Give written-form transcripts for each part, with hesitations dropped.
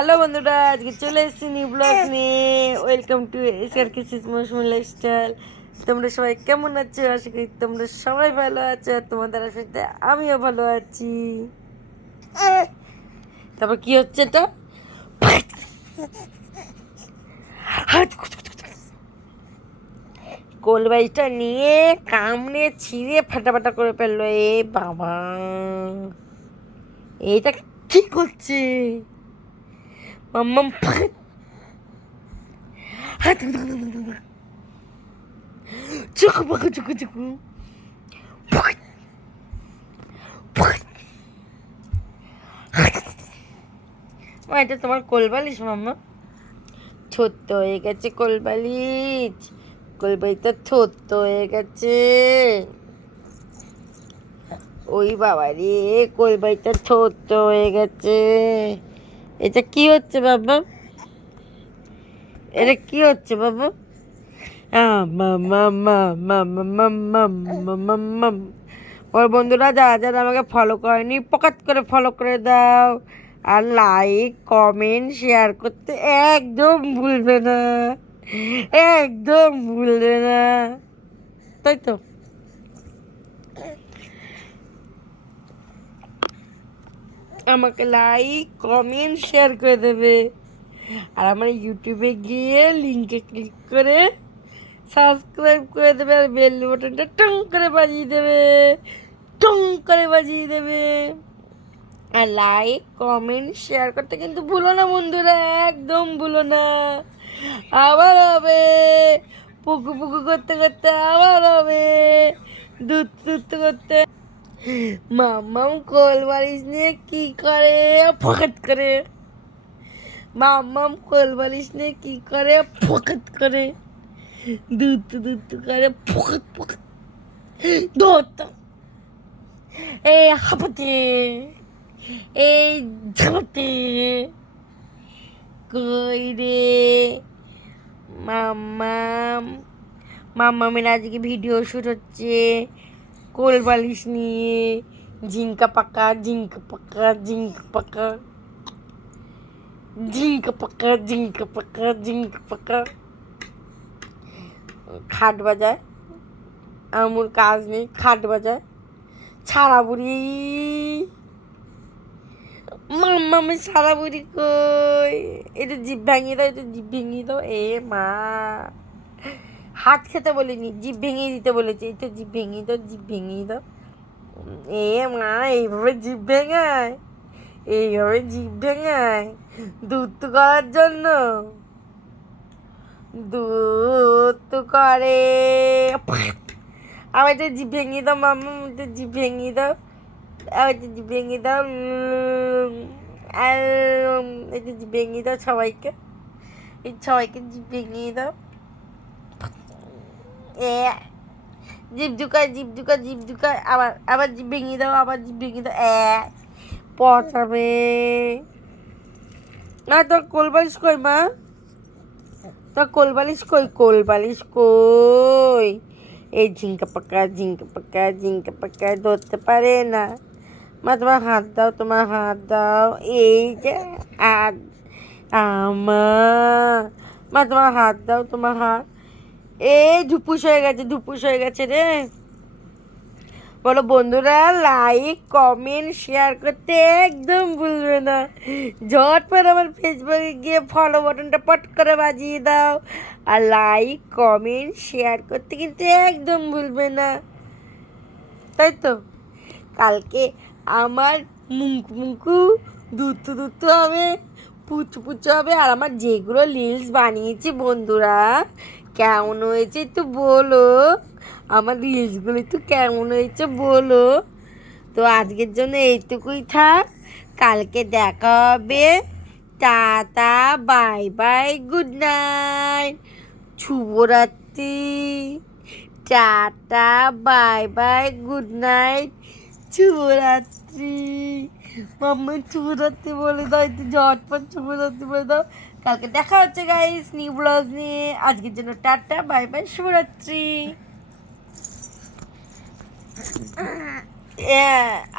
Hello বন্ধুরা, আজকে চলে এসেছি নিউ ব্লগ নিয়ে। ওয়েলকাম টু এসআর কিসিস মৌসুমী লাইফস্টাইল। তোমরা সবাই কেমন আছো? আশা করি তোমরা সবাই ভালো আছো। তোমাদের সাথে আমিও ভালো আছি। তারপর কি হচ্ছে এটা? কোলবাইটা নিয়ে কামড়ে ছিঁড়ে ফাটাফাটা করে ফেললো। এ বাবা, এইটা কি করছে মাম্মাম? চুকু পাকু চুকু চুকু। এটা তোমার কোলবালিশ মাম্মা? ছোট্ট হয়ে গেছে কোলবালিশ। কোলবালিশটা ছোট্ট হয়ে গেছে। ওই বাবা রে, কোলবালিশটা ছোট্ট হয়ে গেছে। এটা কি হচ্ছে বাবা? এটা কি হচ্ছে বাবা? ওর বন্ধুরা যারা যারা আমাকে ফলো করেনি পকাত করে ফলো করে দাও, আর লাইক কমেন্ট শেয়ার করতে একদম ভুলবে না, একদম ভুলবে না, তাই তো? আমাকে লাইক কমেন্ট শেয়ার করে দেবে, আর আমার ইউটিউবে গিয়ে লিঙ্কে ক্লিক করে সাবস্ক্রাইব করে দেবে, আর বেল বাটনটা টং করে বাজিয়ে দেবে, টং করে বাজিয়ে দেবে। আর লাইক কমেন্ট শেয়ার করতে কিন্তু ভুলো না বন্ধুরা, একদম ভুলো না। আবার হবে, পুকু পুকু করতে করতে আবার হবে, দুধ দুধ করতে। মাম্মাম কোল বালিশ নিয়ে কি করে ফকাত করে, মাম্মাম কোল বালিশ নিয়ে কি করে ফকাত করে, দুধ দুধ করে ফকাত ফকাত ধরত। এই হাঁপাতে, এই ঝাঁপাতে। কই রে মাম্মাম? মাম্মামের আজকে ভিডিও শ্যুট হচ্ছে কোল বালিশ নিয়ে। ঝিঙ্কা পাকা ঝিঙ্কা পাকা ঝিঙ্কা পাকা, ঝিঙ্কা পাকা ঝিঙ্কা পাকা ঝিঙ্কা পাকা। খাট বাজায়, আমার কাজ নেই, খাট বাজায়। ছাড়া বুড়ি মাম্মামে, ছাড়া বুড়ি কই? এটা জিভ ভাঙিয়ে দাও, এটা জিভ ভেঙিয়ে দাও। এ মা, হাত খেতে বলিনি, জিভ ভেঙিয়ে দিতে বলেছে। এই তো জিভ ভেঙিয়ে দাও, জিভ ভেঙিয়ে দাও। এ মা, এইভাবে জিভ ভেঙায়, এইভাবে জিভ ভেঙায় দুধ করার জন্য। দুধ করে। আবার এটা জিভ ভেঙিয়ে দাও মাম্মা, এটা জিভ ভেঙিয়ে দাও, আবার এটা জিভ ভেঙিয়ে দাও। আর এটা জিভ ভেঙিয়ে দাও সবাইকে, এই সবাইকে জিভ ভেঙিয়ে দাও। এ জিভ ঢুকায়, জিভ ঢুকায়, জিভ ঢুকায়, আবার আবার জিভ ভেঙিয়ে দাও, আবার জিভ ভেঙিয়ে দাও। পচাবে না। তোর কোলবালিশ কই মা? তোর কোলবালিশ কই? কোলবালিশ কই? এই ঝিঙ্কা পাকা ঝিঙ্কা পাকা ঝিঙ্কা পাকা ধরতে পারে না। মা তোমার হাত দাও, তোমার হাত দাও। এই যে হাত, মা তোমার হাত দাও, তোমার হাত। এই ধুপুস হয়ে গেছে, ধুপুস হয়ে গেছে রে। বলো বন্ধুরা, লাইক কমেন্ট শেয়ার করতে একদম ভুলবে না। ঝটপট আমার ফেসবুকে গিয়ে ফলো বাটনটা পট করে বাজিয়ে দাও, আর লাইক কমেন্ট শেয়ার করতে কিন্তু একদম ভুলবে না, তাই তো? কালকে আমার মুঙ্কু মুঙ্কু দুধু দুধু হবে, পুচু পুচু হবে। আর আমার যেগুলো রিলস বানিয়েছি বন্ধুরা, কেমন হয়েছে একটু বলো। আমার রিলসগুলো একটু কেমন হয়েছে বলো। তো আজকের জন্য এইটুকুই থাক, কালকে দেখা হবে। Tata, bye bye, good night, শুভরাত্রি। Tata, bye bye, good night, শুভরাত্রি। মাম্মা শুভরাত্রি বলে দাও, একটু ঝটপট শুভরাত্রি বলে দাও। কালকে দেখা হচ্ছে গাইস নিউ ব্লগ নিয়ে। আজকের জন্য টাটা, বাই বাই, শুভরাত্রি।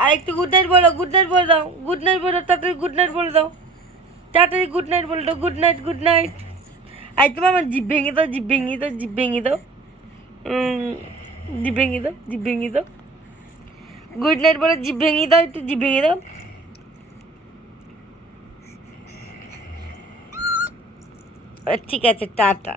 আর একটু গুড নাইট বলো, গুড নাইট বলে দাও, গুড নাইট বলে দাও, তাড়াতাড়ি গুড নাইট বলে দাও। তাড়াতাড়ি গুড নাইট বলে দাও, good night, good night. I তোমার আমার জিভ ভেঙে দাও, জিভ ভেঙে দাও, জিভ ভেঙে দাও, জিভ ভেঙে দাও, জিভ ভেঙে দাও। গুড নাইট বলে জিভ ভেঙে দাও, একটু জিভ ভেঙে দাও। ঠিক আছে, টাটা।